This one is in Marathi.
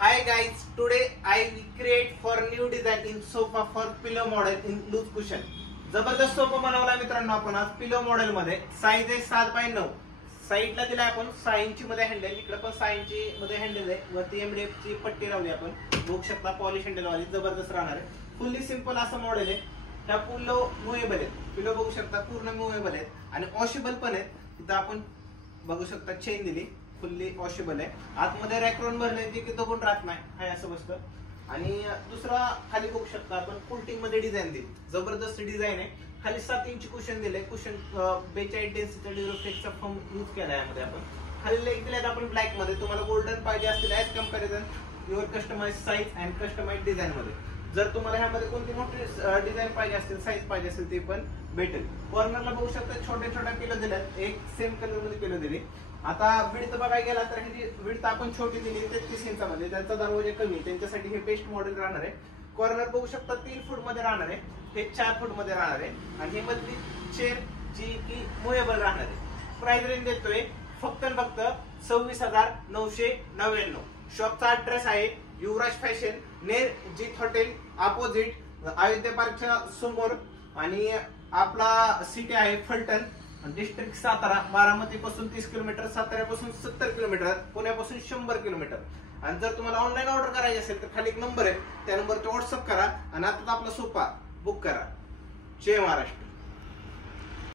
Hi guys, today I will create for new design in sofa for pillow model in loose cushion. जबरदस्त सोफा बनवला मित्रांनो आपण आज पिलो मॉडेल मध्ये. साइज आहे 7x9. साइडला दिला आपण 6 इंची मध्ये हँडल, इकडे पण 6 इंची मध्ये हँडल आहे. वरती एमडीएफ ची पट्टी लावली आपण. बघू शकता पॉलिश हँडल वाली जबरदस्त राहणार आहे. फुल्ली सिंपल असं मॉडेल आहे. ह्या पिलो मुव्हेबल आहेत. पिलो बघू शकता पूर्ण मुव्हेबल आहेत आणि वॉशेबल पण आहेत. इथं आपण बघू शकता चेन दिली, फुल्ली वॉशेबल आहे. आतमध्ये रॅकरोन भरले जे की दबून राहत नाही, हाय असं बसतं. आणि दुसरा खाली बघू शकता आपण कुल्टिंग मध्ये डिझाईन दिली, जबरदस्त डिझाईन आहे. खाली 7 इंची कुशन दिले. कुशन 42 डेन्सिटी ड्युरोफ्लेक्सचा फॉर्म यूज केला आहे यामध्ये आपण. खाली लेग दिलेत आपण ब्लॅक मध्ये. तुम्हाला गोल्डन पाहिजे असतील as comparison your customize size and customize design मध्ये. जर तुम्हाला ह्यामध्ये कोणती मोठी डिझाईन पाहिजे असतील, साईज पाहिजे असेल ते पण भेटेल. कॉर्नरला बघू शकता छोटे छोटे पिलो दिलेत, एक सेम कलर मध्ये पिलो दिली. आता विड्थ बघायला गेला तर ह्याची विड्थ आपण छोटी दिली 33 इंचामध्ये. त्यांचा दरवाजा कमी, त्यांच्यासाठी हे बेस्ट मॉडेल राहणार आहे. कॉर्नर बघू शकता 3 फूट मध्ये राहणार आहे, हे 4 फूट मध्ये राहणार आहे. आणि ही मधली चेअर जी की मुव्हेबल राहणार आहे. प्राइस रेंज देतोय फक्त 26,999. शॉपचा ऍड्रेस आहे युवराज फॅशन, नेर जीत हॉटेल अपोजिट अयोध्या पार्कच्या समोर. आणि आपला सिटी आहे फलटण, डिस्ट्रिक्ट सातारा. बारामती पासून 30 किलोमीटर, साताऱ्यापासून 70 किलोमीटर, पुण्यापासून 100 किलोमीटर. आणि जर तुम्हाला ऑनलाईन ऑर्डर करायची असेल तर खाली एक नंबर आहे, त्या नंबरवर व्हॉट्सअप करा आणि आता आपला सोफा बुक करा. जय महाराष्ट्र.